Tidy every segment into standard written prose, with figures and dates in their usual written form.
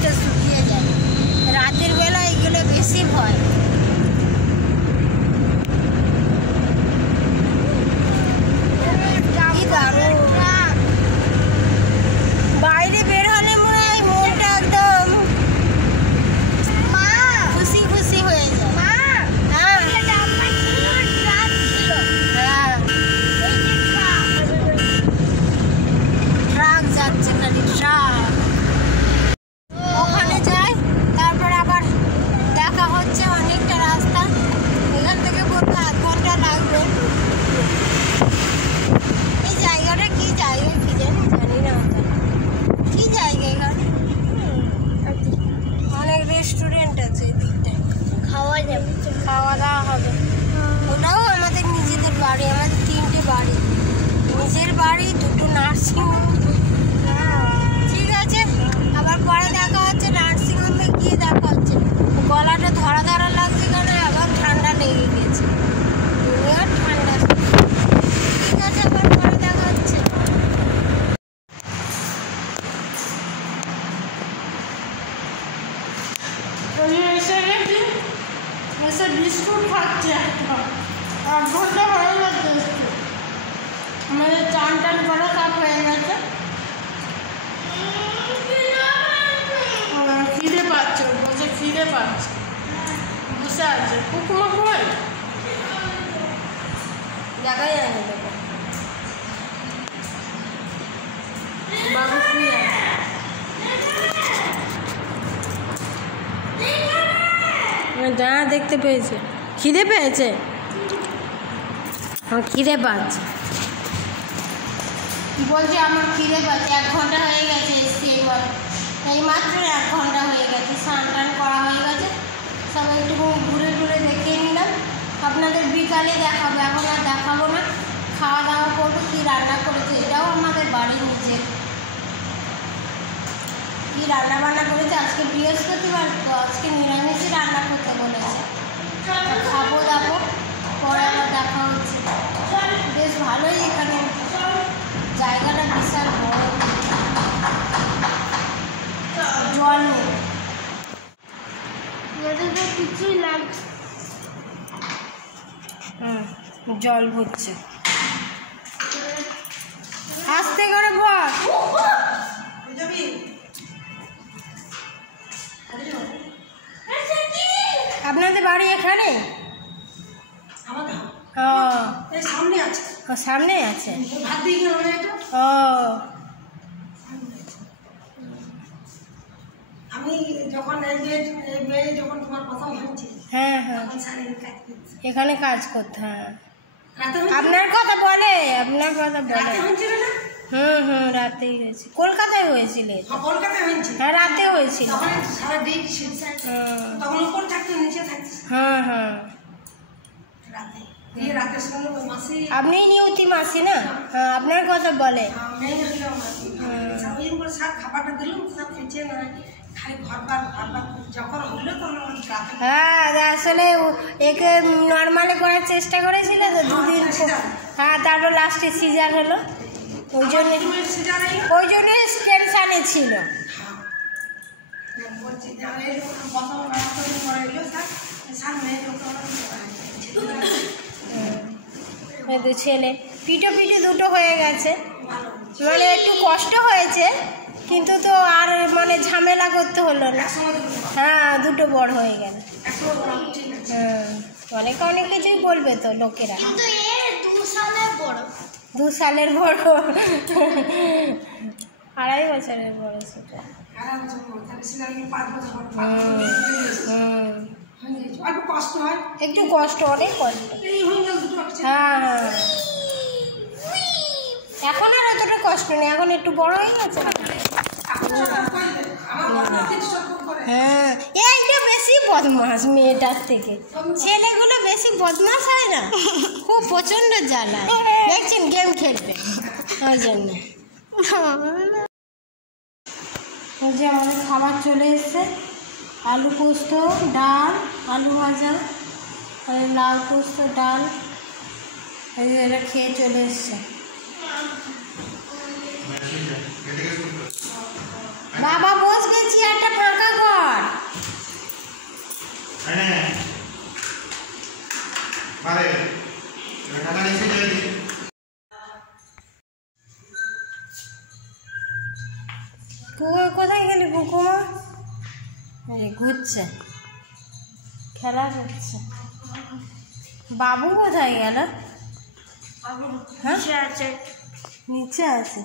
জিনিসটা শুকিয়ে যায়। রাতের বেলা এগুলো বেশি ভয়। কি দারুণ! বাইরে বের হলে মনে হয় মনটা একদম খুশি খুশি হয়ে যায়। ট্রাক যাচ্ছে, খালি ট্রাক। ওখানে যাই, তারপর আবার দেখা হচ্ছে। অনেকটা রাস্তা, এখান থেকে বলতে আধ ঘন্টা লাগবে। এই জায়গাটা কি জায়গা কি জানি না কি জায়গা। এখানে অনেক রেস্টুরেন্ট আছে এদিকটায়, খাওয়া দাওয়া হবে। ওটাও আমাদের নিজেদের বাড়ি, আমাদের 3টে বাড়ি, নিজের বাড়ি, 2টো নার্সিংহোম। ঠিক আছে, আবার পরে দেখা হচ্ছে। নার্সিংহোমে গিয়ে দেখা হচ্ছে। গলাটা ধরা ধরা লাগছে, কারণ আবার ঠান্ডা লেগে গেছে। দুনিয়ার ঠান্ডা। ঠিক আছে, আবার পরে দেখা হচ্ছে। এসে বিস্কুট খাচ্ছে একটা, 1 ঘন্টা হয়ে গেছে। আমাদের চান টান করা সব হয়ে গেছে। খিদে পাচ্ছে, বসে খিদে পাচ্ছে, বসে আছে। কুকুমা কই দেখাই যায় না। দেখো বাবু শুয়ে আছে। যা দেখতে পেয়েছে, খিদে পেয়েছে, আমার খিদে পাচ্ছে। বলছে আমার খিদে পাচ্ছে। 1 ঘন্টা হয়ে গেছে এসছি, এবার এই মাত্র 1 ঘন্টা হয়ে গেছে। স্নান টান করা হয়ে গেছে, সব একটু ঘুরে ঘুরে দেখিয়ে নিলাম। আপনাদের বিকালে দেখাবো, এখন আর দেখাবো না। খাওয়া দাওয়া করবো। কী রান্না করেছে, এটাও আমাদের বাড়ির নিচে। কি রান্না বান্না করেছে, আজকে বৃহস্পতিবার তো, আজকে নিরামিষই রান্না করতে বলেছে। খাবো দাবো, পরে আবার দেখা হচ্ছে। বেশ ভালোই এখানে জায়গাটা, বিশাল বড়। জল নেই, কিছুই লাগছে। জল ভরছে, আস্তে করে ভর। আপনাদের বাড়ি এখানে? সামনে আছে। ও, আমি যখন যখন তোমার প্রথম হয়েছে, হ্যাঁ হ্যাঁ, এখানে কাজ করতে। হ্যাঁ, আপনার কথা বলে, আপনার কথা বলে। রাতেই হয়েছে। কলকাতায় হয়েছিল। হ্যাঁ, রাতে হয়েছিল। হ্যাঁ, আপনি নিউতি মাসি না? হ্যাঁ, আপনার কথা বলে। হ্যাঁ, আসলে একে নর্মালে করার চেষ্টা করেছিল তো 2 দিন। হ্যাঁ, তারপর লাস্টে সিজার হলো। ওই জন্য টেনশানে ছিল। ছেলে পিঠো 2টো হয়ে গেছে। মানে একটু কষ্ট হয়েছে, কিন্তু তো আর মানে ঝামেলা করতে হলো না। হ্যাঁ, 2টো বড় হয়ে গেল। হ্যাঁ, অনেক কিছুই বলবে তো লোকেরা। 2 সালের বড়, 2.5 বছরের বড় সেটা। একটু কষ্ট, অনেক কষ্ট। হ্যাঁ, এখন আর অতটা কষ্ট নেই, এখন একটু বড় হয়ে গেছে। হ্যাঁ, এইটা বেশি বদমাস মেয়েটার থেকে। ছেলেগুলো বেশি বদমাস হয় না, খুব প্রচণ্ড জ্বালা। দেখছেন, গেম খেলবে ওই জন্য। যে আমাদের খাবার চলে এসছে। আলু পোস্ত, ডাল, আলু ভাজা, লাউ পোস্ত, ডাল, এটা খেয়ে চলে এসছে। বাবা বসবে, চেয়ারটা ফাঁকা কোথায় গেলি কুকুমা? ঘুরছে, খেলা করছে। বাবু কোথায় গেল? হ্যাঁ নিচে আছে।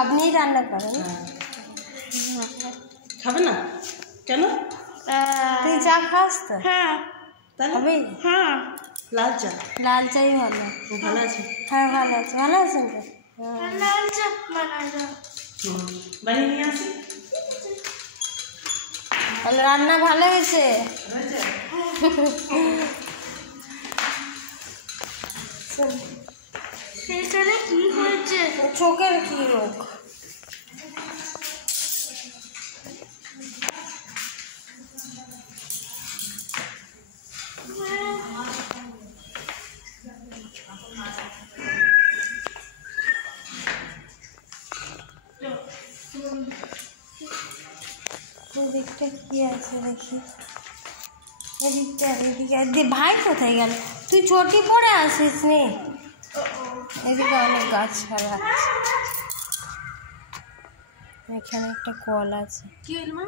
আপনি রান্না করেন? খাবে না কেন? তুই চা খাস তো? হ্যাঁ হবে? হ্যাঁ লাল চা। লাল চাই ভালো। ভালো আছে? হ্যাঁ ভালো আছে। ভালো আছেন তো? লাল চা বাড়ি নিয়ে আসি। তাহলে রান্না ভালো হয়েছে? কি হয়েছে? চোখের কি রোগ? এদিকটা কি আছে দেখি। এদিকে ভাই কোথায় গেল? তুই ছুটি পড়ে আসিস নি? এদিকে অনেক গাছপালা আছে। এখানে একটা কল আছে। কি হইল মা?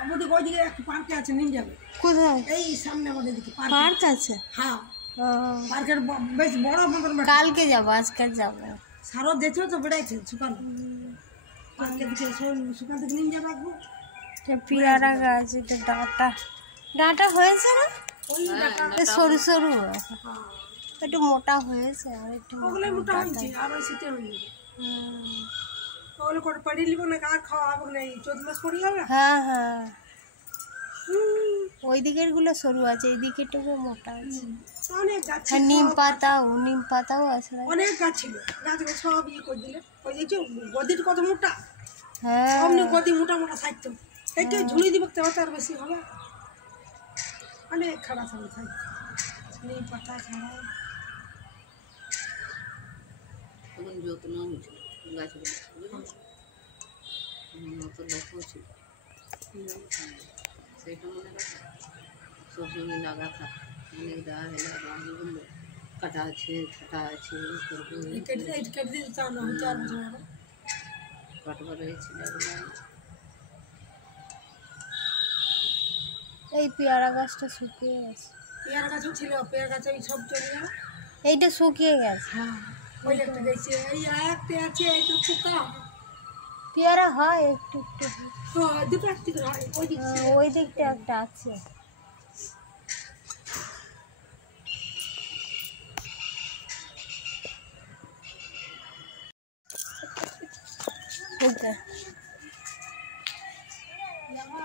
আমাদের ওইদিকে একটা পার্কে আছে, নিয়ে যাবে। কোথায়? এই সামনে আমাদের দিকে পার্ক আছে? হ্যাঁ পার্কের বেশ বড় মতন। কালকে যাবো, আজকে যাবো। সারও দেখেও তো বেড়াইছে সকাল পার্কে দিকে, সকাল থেকে নিয়ে যাবে। রাখবো পেয়ারা গাছ, এটা ডাঁটা হয়েছে না? সরু সরু একটু মোটা হয়েছে, আর একটু ওগুলোই মোটা হয়েছে, আর ওই শীতে হয়ে যাবে। ওগুলো করে পাড়িয়ে নিব না, আর খাওয়া হবে না। এই 14 মাস পরে যাবে। হ্যাঁ হ্যাঁ, ওই দিকের গুলো সরু আছে, এই দিকেরটুকু মোটা আছে। অনেক গাছ, নিম পাতাও আছে। অনেক গাছ ছিল, গাছগুলো সব ইয়ে করে দিলে। ওই দেখছো গদির কত মোটা। হ্যাঁ অমনি গদি মোটা মোটা থাকতো, একটু ঝুলিয়ে দিবে, তার বেশি হবে। অনেক খারাপ হবে থাকতো নিম পাতা ছাড়া। তখন যত্ন হয়েছিল গাছগুলো, মতো লক্ষ্য ছিল সেটা মনে রাখা। সবসময় লাগা থাক, অনেক দেওয়া হলে রামগুলো কাটা আছে, ছাটা আছে, কাটবার হয়েছিল। এই পেয়ারা গাছটা শুকিয়ে গেছে। পেয়ারা গাছও ছিল, পেয়ারা গাছ ওই সব চলে গেল। এইটা শুকিয়ে গেছে। হ্যাঁ ওই একটা গেছে, এই একটা আছে, এইটা পোকা। পেয়ারা হয় একটু একটু, হ্যাঁ দুটো একটু হয়। ওই দিকটা একটা আছে।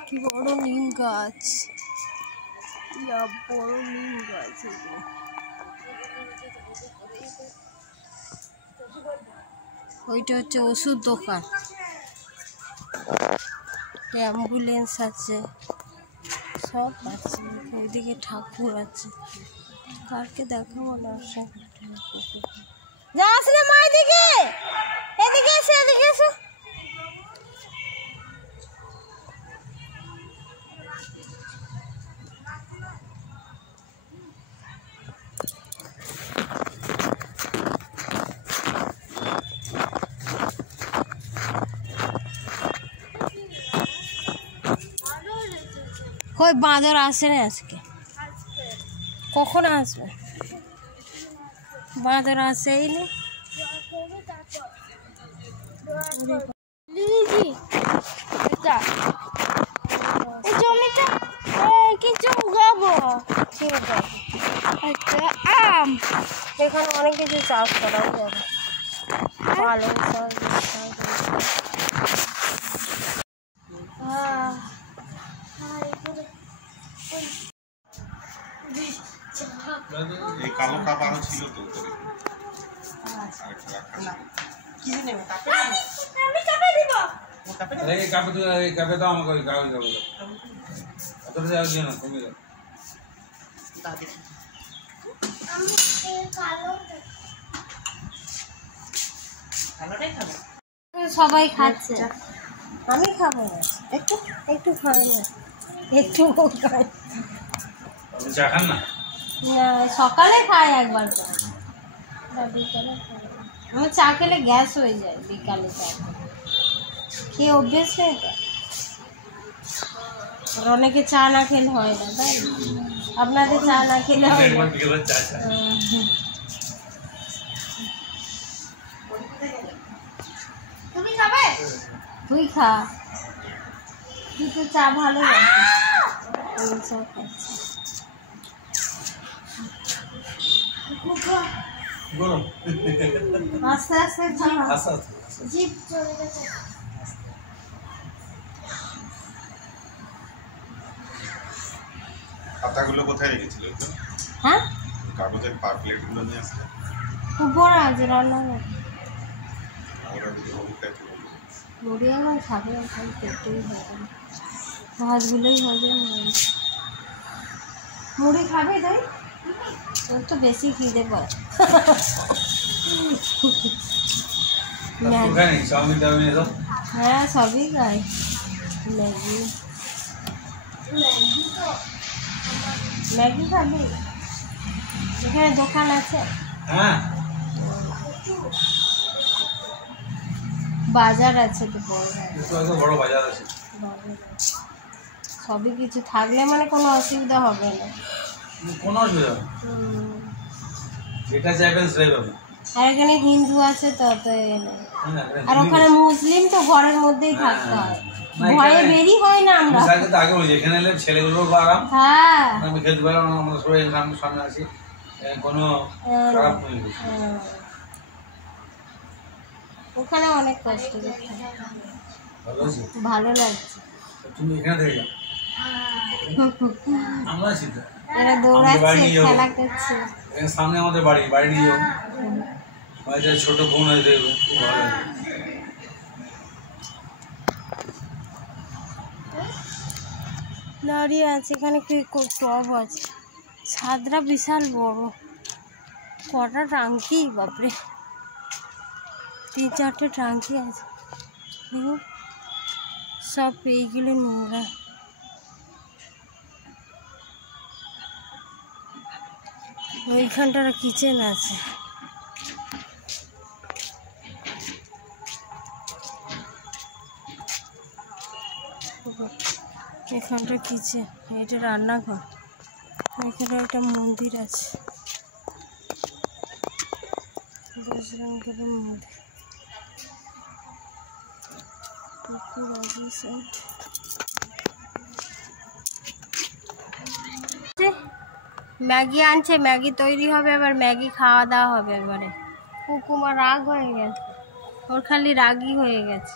কি বড় নিম গাছ, বড় নিম গাছ। ওইটা হচ্ছে ওষুধ দোকান, অ্যাম্বুলেন্স আছে, সব আছে। ওইদিকে ঠাকুর আছে, কালকে দেখাবো না। যাস রে মা, এদিকে এসে, এদিকে এসো। কই বাঁদর আসে না আজকে? কখন আসবে? বাঁদর আসেই না। জমিটা কিছু উগাবো, আম। এখানে অনেক কিছু চাষ করা যাবে, পালং শাক। এই কালো কাপ আরো ছিল তো উপরে। কি নেবে? আমি চাপে দিব। এই কাপে দাও আমাকে, ওই কাগজ দাও। অতটা যাও দিও না, কমে যাও। দাদি আমি কালো সবাই খাচ্ছে, আমি খাবো না, একটু একটু খাই না, একটু খাই আপনি চা খান না? না, সকালে খাই একবার করে, বিকালে খাই না। আমার চা খেলে গ্যাস হয়ে যায়, বিকালে চা খেয়ে অভ্যেস নেই তো। আর অনেকে চা না খেলে হয় না, তাই আপনাদের চা না খেলে হয় না। তুমি খাবে? তুই খা, তুই তো চা ভালো লাগে। চা খাচ্ছি। আস্তে আস্তে জিপ চলে গেছে। খাতাগুলো কোথায় রেখেছিল? হ্যাঁ, কাগজের পার প্লেটগুলো নিয়ে আসতে উপরে আছে রান্নাঘর। ওরা যদি হলুদটা একটু বলবে। মুড়ি আমার খাবে, ওখানে পেটেই হবে, ভাতগুলোই হবে। মুড়ি খাবে তাই ওর তো বেশি খিদে পায়। চাউমিন টাউমিন এসব হ্যাঁ, সবই খাই। ম্যাগি ম্যাগি খাবি? এখানে দোকান আছে, হ্যাঁ বাজার আছে তো বড় বড় বাজার আছে, সবই কিছু থাকলে মানে কোনো অসুবিধা হবে না। কোনো অসুবিধা নেই, যেটা চাইবেন সেটাই পাবেন। আর এখানে হিন্দু আছে তো আর ওখানে মুসলিম, তো ঘরের মধ্যেই থাকতে হয়, ভয়ে বেরি হয় না আমরা। আগে বলছি এখানে এলে ছেলেগুলোর আরাম, হ্যাঁ আমি খেতে পারবো না, আমরা সবাই সামনে আছি, কোনো খারাপ নেই। ওখানে অনেক কষ্ট করতে হয়। ভালো লাগছে। তুমি এখানে থেকে যাও, আমরা আছি তো, এরা দৌড়াচ্ছে, খেলা করছে। সামনে আমাদের বাড়ি নিয়ে যাও, বাড়িতে ছোট বোন আছে, দেখবে খুব ভালো লাগে। দাঁড়িয়ে আছে এখানে, কি টব আছে, ছাদটা বিশাল বড়, কটা টাঙ্কি, বাপরে 3-4টে টাঙ্কি আছে। দেখুন সব এইগুলো নোংরা। ওইখানটার কিচেন আছে, এখানটা কিচেন, এটা রান্নাঘর, এখানে একটা মন্দির আছে, বজরঙ্গের মন্দির, পুকুর আছে। ম্যাগি আনছে, ম্যাগি তৈরি হবে, এবার ম্যাগি খাওয়া দাওয়া হবে। এবারে কুকুমার রাগ হয়ে গেছে, ওর খালি রাগই হয়ে গেছে।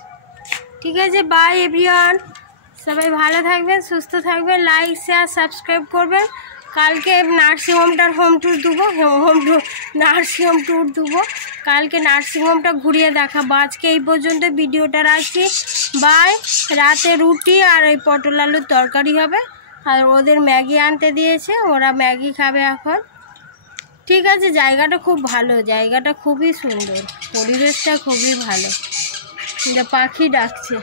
ঠিক আছে, বাই এভরিওয়ান, সবাই ভালো থাকবেন, সুস্থ থাকবেন, লাইক শেয়ার সাবস্ক্রাইব করবেন। কালকে নার্সিংহোমটার হোম ট্যুর দেবো, নার্সিংহোম ট্যুর দেবো, কালকে নার্সিংহোমটা ঘুরিয়ে দেখাবো। আজকে এই পর্যন্ত ভিডিওটা রাখছি, বাই। রাতে রুটি আর এই পটল আলুর তরকারি হবে, আর ওদের ম্যাগি আনতে দিয়েছে, ওরা ম্যাগি খাবে এখন। ঠিক আছে, জায়গাটা খুব ভালো, জায়গাটা খুবই সুন্দর, পরিবেশটা খুবই ভালো, পাখি ডাকছে,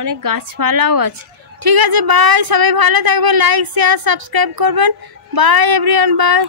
অনেক গাছপালাও আছে। ঠিক আছে, বাই, সবাই ভালো থাকবেন, লাইক শেয়ার সাবস্ক্রাইব করবেন, বাই এভরিওয়ান, বাই।